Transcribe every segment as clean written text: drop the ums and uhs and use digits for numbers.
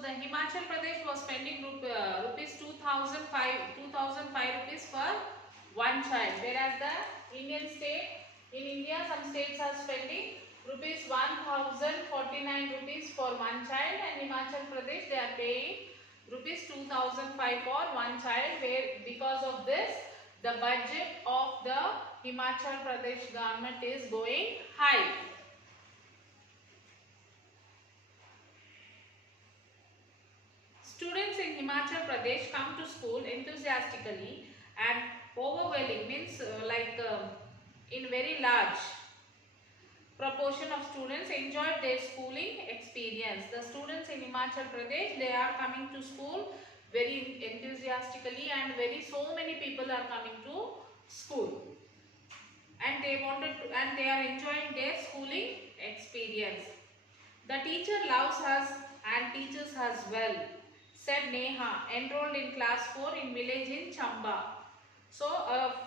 the Himachal Pradesh was spending rupees 2005 rupees for one child, whereas the Indian state, in India some states are spending rupees 1049 rupees for one child, and Himachal Pradesh they are paying rupees 2005 for one child, where because of this the budget of the Himachal Pradesh government is going high. Students in Himachal Pradesh come to school enthusiastically and overwhelming, means in very large proportion of students enjoyed their schooling experience. The students in Himachal Pradesh, they are coming to school very enthusiastically, and so many people are coming to school, and they are enjoying their schooling experience. The teacher loves us and teaches us well, said Neha, enrolled in class 4 in village in Chamba. So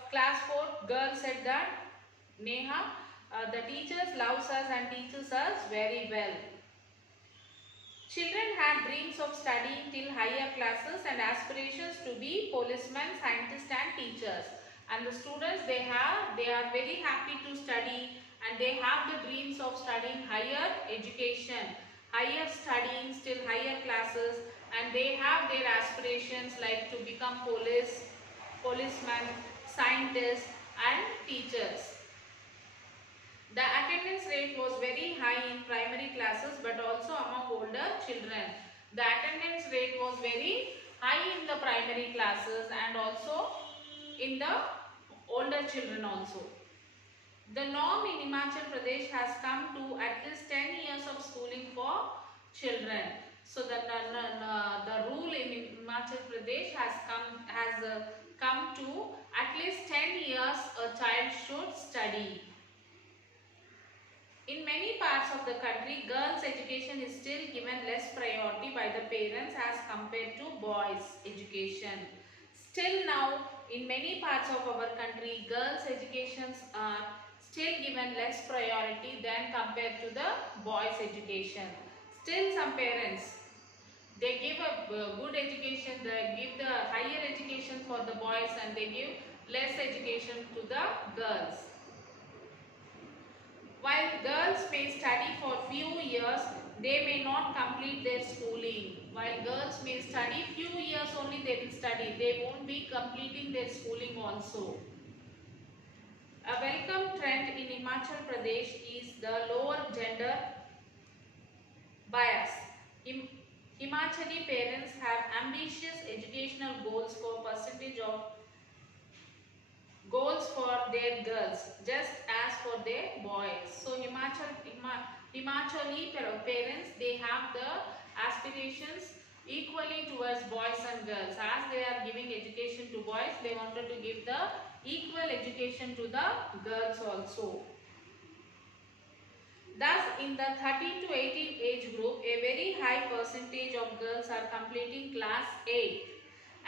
class 4 girl said that, Neha, the teachers loves us and teaches us very well. Children had dreams of studying till higher classes and aspirations to be policemen, scientists and teachers. And the students, they are very happy to study, and they have the dreams of studying higher education, higher studying till higher classes, and they have their aspirations like to become policemen, scientists and teachers. The attendance rate was very high in primary classes but also among older children. The attendance rate was very high in the primary classes and also in the older children also. The norm in Himachal Pradesh has come to at least 10 years of schooling for children. So the rule in Himachal Pradesh has come to at least 10 years a child should study. In many parts of the country, girls' education is still given less priority by the parents as compared to boys' education. Still now, in many parts of our country, girls' educations are still given less priority than compared to the boys' education. Still some parents, they give a good education, they give the higher education for the boys and they give less education to the girls. While girls may study for few years, they may not complete their schooling. While girls may study few years only, they will study. They won't be completing their schooling also. A welcome trend in Himachal Pradesh is the lower gender bias. Himachali parents have ambitious educational goals for their girls just as for their boys. So Himachali parents, they have the aspirations equally towards boys and girls. As they are giving education to boys, they wanted to give the equal education to the girls also. Thus, in the 13 to 18 age group, a very high percentage of girls are completing class 8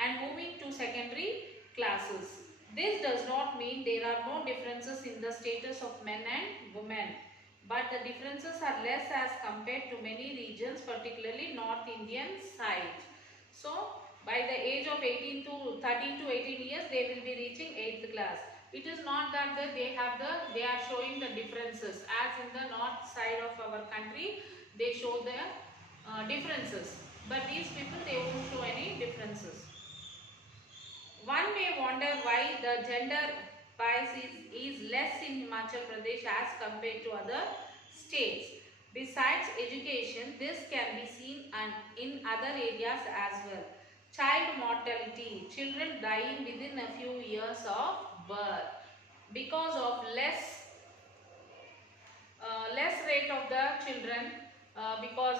and moving to secondary classes. This does not mean there are no differences in the status of men and women, but the differences are less as compared to many regions, particularly North Indian side. So, by the age of 13 to 18 years, they will be reaching 8th class. It is not that they are showing the differences, as in the north side of our country they show the differences, but these people, they won't show any differences. One may wonder why the gender bias is less in Himachal Pradesh as compared to other states. Besides education, this can be seen in other areas as well. Child mortality, children dying within a few years of birth because of less rate of the children, because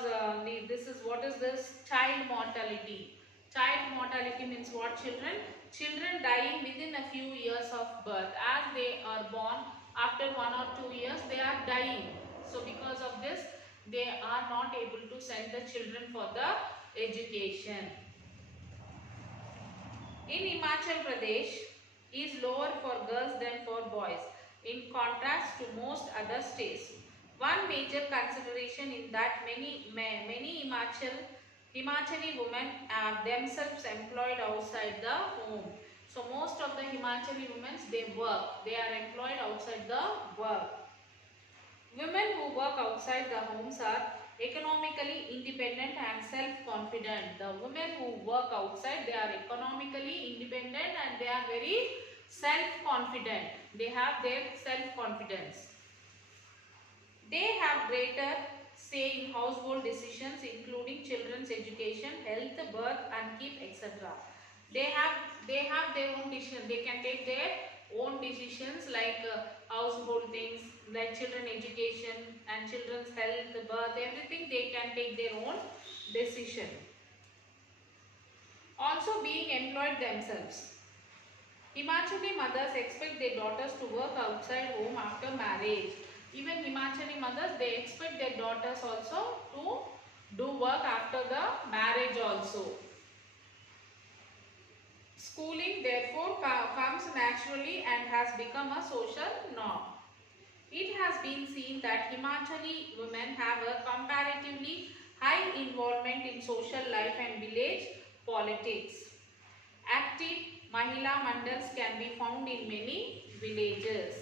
this is what is this child mortality. Child mortality means what? Children dying within a few years of birth. As they are born, after 1 or 2 years they are dying. So because of this, they are not able to send the children for the education. In Himachal Pradesh is lower for girls than for boys, in contrast to most other states. One major consideration in that many Himachal Himachali women are themselves employed outside the home. So most of the Himachali women, they work. They are employed outside the work. Women who work outside the homes are economically independent and self-confident. The women who work outside, they are economically independent and they are very self-confident. They have their self-confidence. They have greater say in household decisions including children's education, health, birth and keep, etc. They have their own decision. They can take their own decisions like household things, like children education and children's health, birth, everything they can take their own decision. Also being employed themselves. Himachali mothers expect their daughters to work outside home after marriage. Even Himachali mothers, they expect their daughters also to do work after the marriage also. Schooling therefore comes naturally and has become a social norm. It has been seen that Himachali women have a comparatively high involvement in social life and village politics. Active Mahila Mandals can be found in many villages.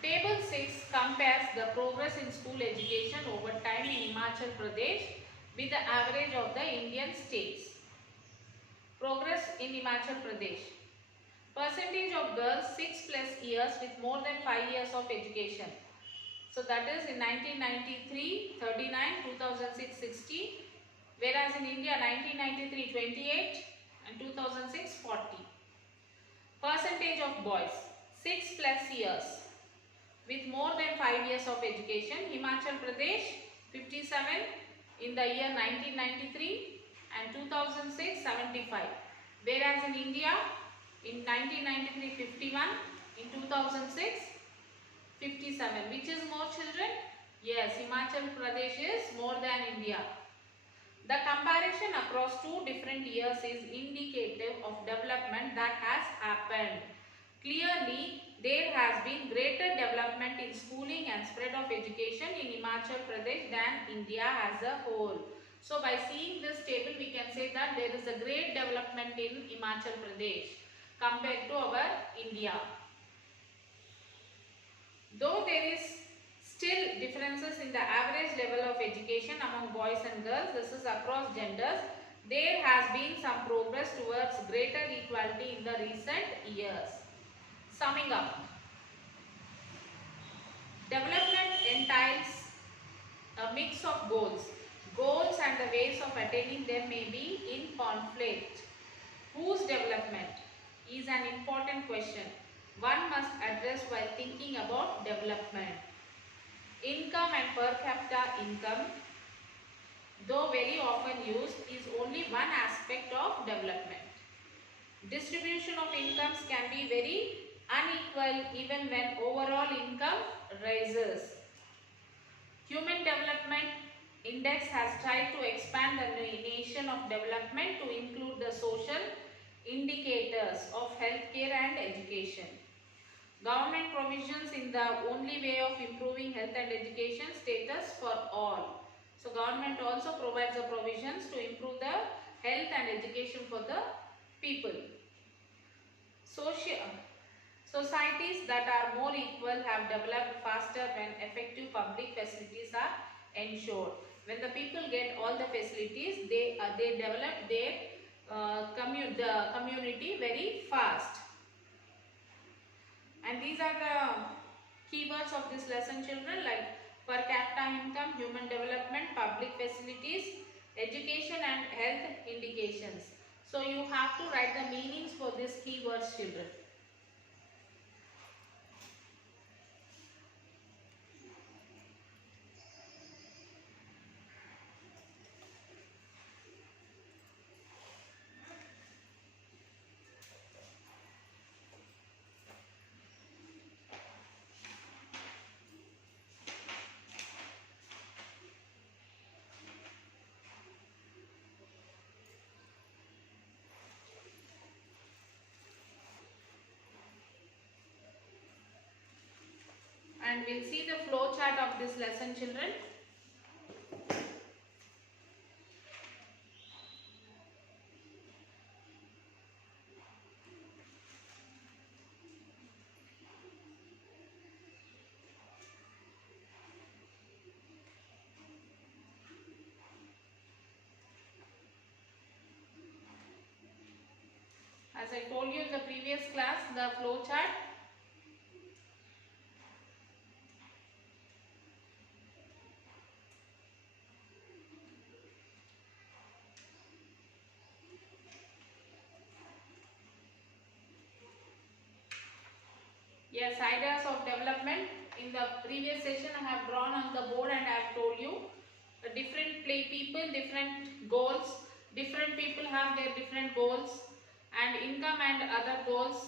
Table 6 compares the progress in school education over time in Himachal Pradesh with the average of the Indian states. Progress in Himachal Pradesh. Percentage of girls 6 plus years with more than 5 years of education. So that is in 1993 39, 2006 60, whereas in India 1993 28 and 2006 40. Percentage of boys 6 plus years with more than 5 years of education. Himachal Pradesh 57 in the year 1993 and 2006 75, whereas in India in 1993 51, in 2006 57. Which is more, children? Yes, Himachal Pradesh is more than India. The comparison across two different years is indicative of development that has happened. Clearly, there has been greater development in schooling and spread of education in Himachal Pradesh than India as a whole. So, by seeing this table, we can say that there is a great development in Himachal Pradesh compared to our India. Though there is still differences in the average level of education among boys and girls, this is across genders, there has been some progress towards greater equality in the recent years. Summing up, development entails a mix of goals. Goals and the ways of attaining them may be in conflict. Whose development is an important question one must address while thinking about development. Income and per capita income, though very often used, is only one aspect of development. Distribution of incomes can be very unequal even when overall income rises. Human Development Index has tried to expand the nation of development to include the social indicators of healthcare and education. Government provisions in the only way of improving health and education status for all. So government also provides the provisions to improve the health and education for the people. Societies that are more equal have developed faster when effective public facilities are ensured. When the people get all the facilities, they develop their community very fast. And these are the keywords of this lesson, children, like per capita income, human development, public facilities, education and health indications. So you have to write the meanings for these keywords, children. And we'll see the flow chart of this lesson, children. As I told you in the previous class, the flow chart. Yes, ideas of development. In the previous session, I have drawn on the board and I have told you different people, different goals. Different people have their different goals and income and other goals,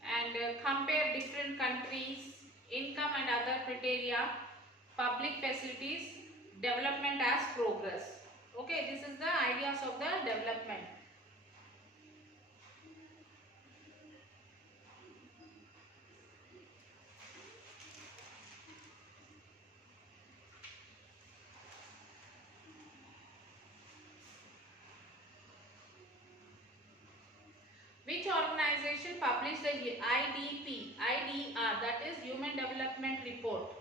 and compare different countries, income and other criteria, public facilities, development as progress. Okay, this is the ideas of the development. Which organization published the IDP, IDR, that is Human Development Report?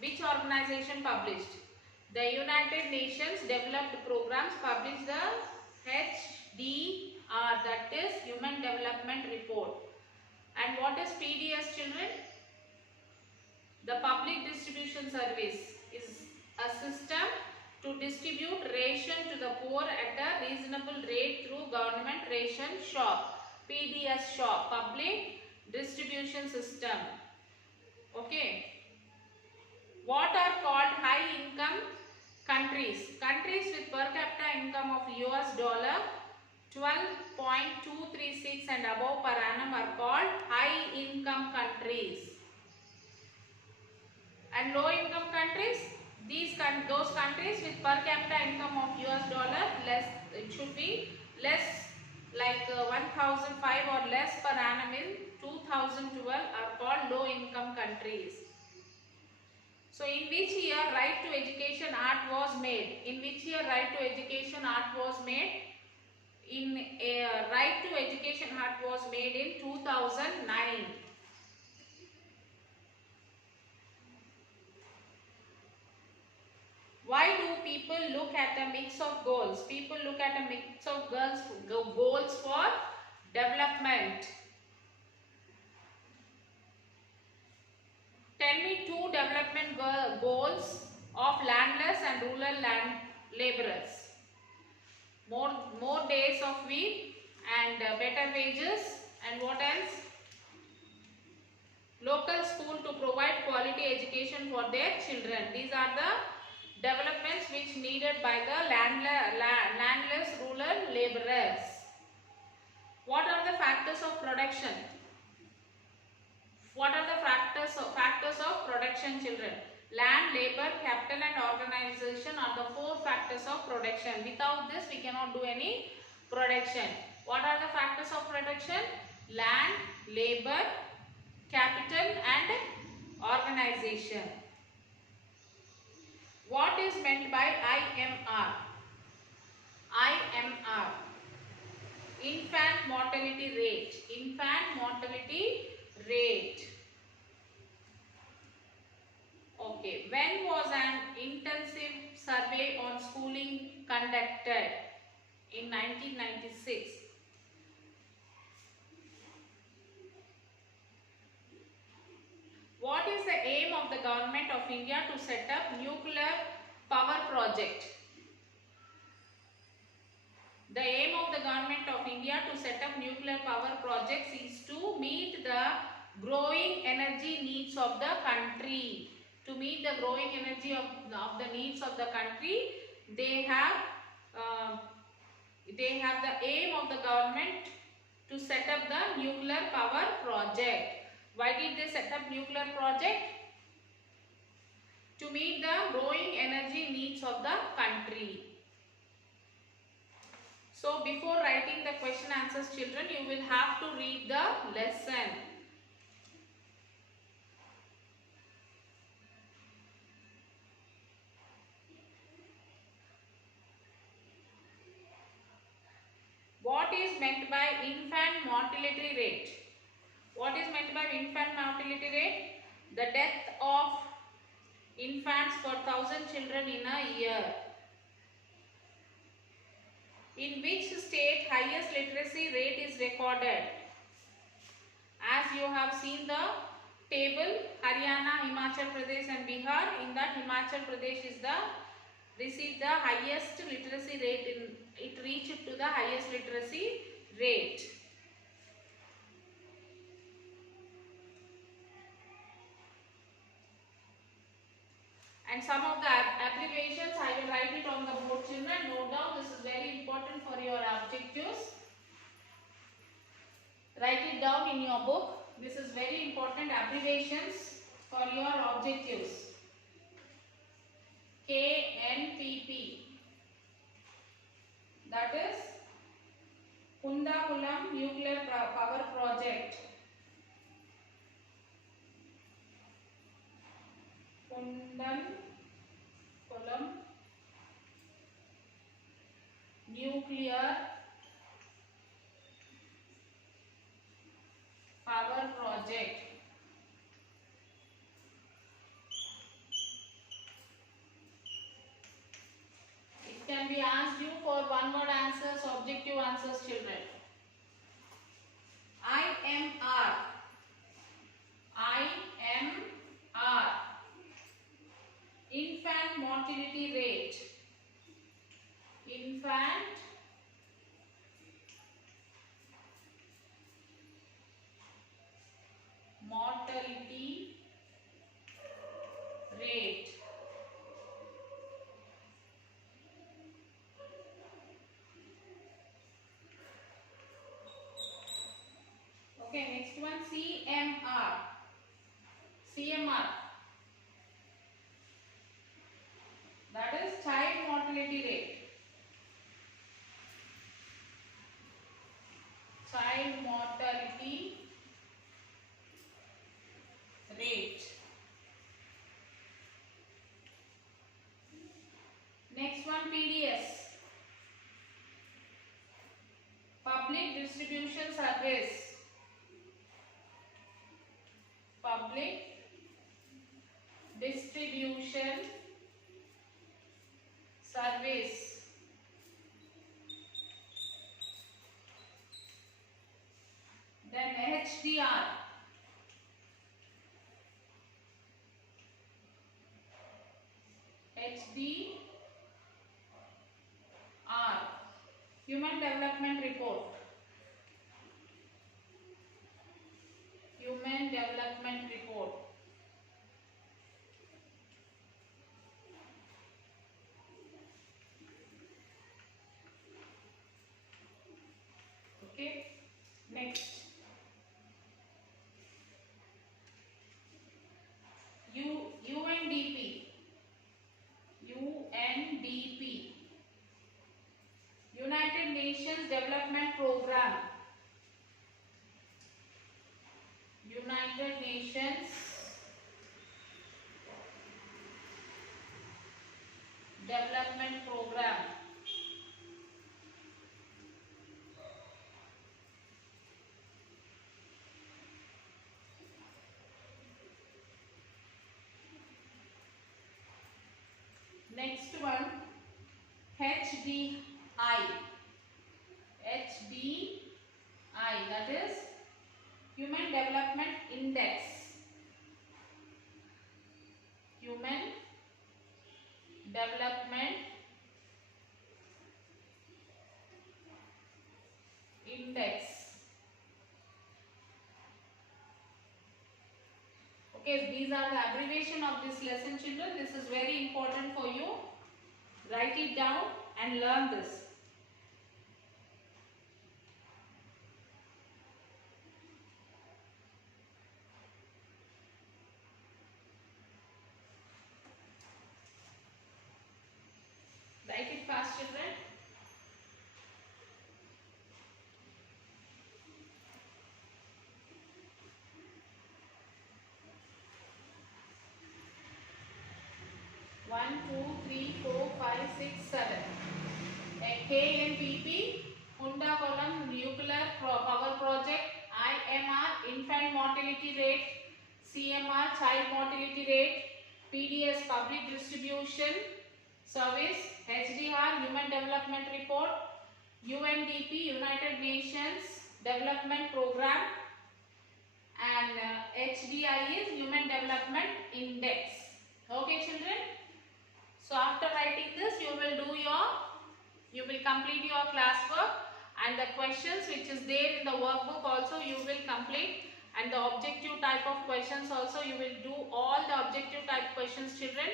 Which organization published? The United Nations Developed Programs published the HDR, that is Human Development Report. And what is PDS, children? The Public Distribution Service is a system to distribute ration to the poor at a reasonable rate through government ration shop. PDS shop, Public Distribution System. Okay. What are called high income countries? Countries with per capita income of US dollar 12.236 and above per annum are called high income countries. And low income countries, those countries with per capita income of US dollar less, it should be less, like 1005 or less per annum in 2012 are called low income countries. So in which year Right to Education Act was made? In which year Right to Education Act was made? Right to Education Act was made in 2009. Why do people look at a mix of goals? People look at a mix of goals for development. Tell me two development goals of landless and rural land laborers. More days of week and better wages, and what else? Local school to provide quality education for their children. These are the developments which needed by the landless rural laborers. What are the factors of production? What are the factors of production, children? Land, labor, capital and organization are the four factors of production. Without this we cannot do any production. What are the factors of production? Land, labor, capital and organization. What is meant by IMR? IMR, infant mortality rate. Infant mortality rate. Okay, when was an intensive survey on schooling conducted? In 1996. What is the aim of the government of India to set up nuclear power project? The aim of the government of India to set up nuclear power projects is to meet the growing energy needs of the country. To meet the growing energy of the needs of the country, they have the aim of the government to set up the nuclear power project. Why did they set up nuclear project? To meet the growing energy needs of the country. So before writing the question answers, children, you will have to read the lesson. What is meant by infant mortality rate? What is meant by infant mortality rate? The death of infants per 1000 children in a year. In which state highest literacy rate is recorded? As you have seen the table, Haryana, Himachal Pradesh and Bihar. In that, Himachal Pradesh is received the highest literacy rate. It reached to the highest literacy rate. And some of the abbreviations I will write it on the board, children. Note down, this is very important for your objectives. Write it down in your book. This is very important abbreviations for your objectives. KNPP, that is Kundakulam Nuclear Power Project. Kundakulam Nuclear Power Project. It can be asked you for one word answers, objective answers, children. IMR. Infant mortality rate. Infant mortality rate. Okay, next one, CMR. CMR, that is child mortality rate. Child mortality rate. Next one, PDS. Public Distribution Service. Public Distribution Service. Then HDR. Human Development Report. Human Development Report. Okay, next. UNDP. UNDP. United Nations Development Program. United Nations Development Program. Next one, HDI. HDI, that is Human Development Index. Human Development Index. Okay, these are the abbreviation of this lesson, children. This is very important for you. Write it down and learn this. Write it fast, children. One, two, three, four, 5, 6, 7. KNPP, Kundakulam Nuclear Power Project. IMR, Infant Mortality Rate. CMR, Child Mortality Rate. PDS, Public Distribution Service. HDR, Human Development Report. UNDP, United Nations Development Program, and HDI is Human Development Index. Okay children. So after writing this, you will complete your classwork, and the questions which is there in the workbook also you will complete, and the objective type of questions also you will do all the objective type questions children.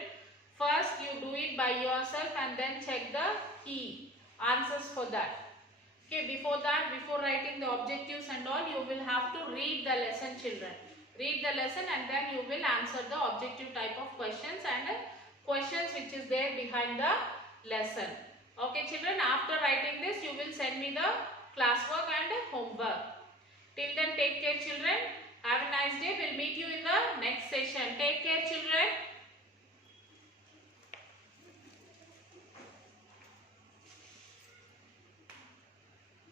First you do it by yourself and then check the key answers for that. Okay, before that, before writing the objectives and all, you will have to read the lesson children. Read the lesson and then you will answer the objective type of questions and questions which is there behind the lesson. Okay children, after writing this, you will send me the classwork and homework. Till then, take care children. Have a nice day. We'll meet you in the next session. Take care.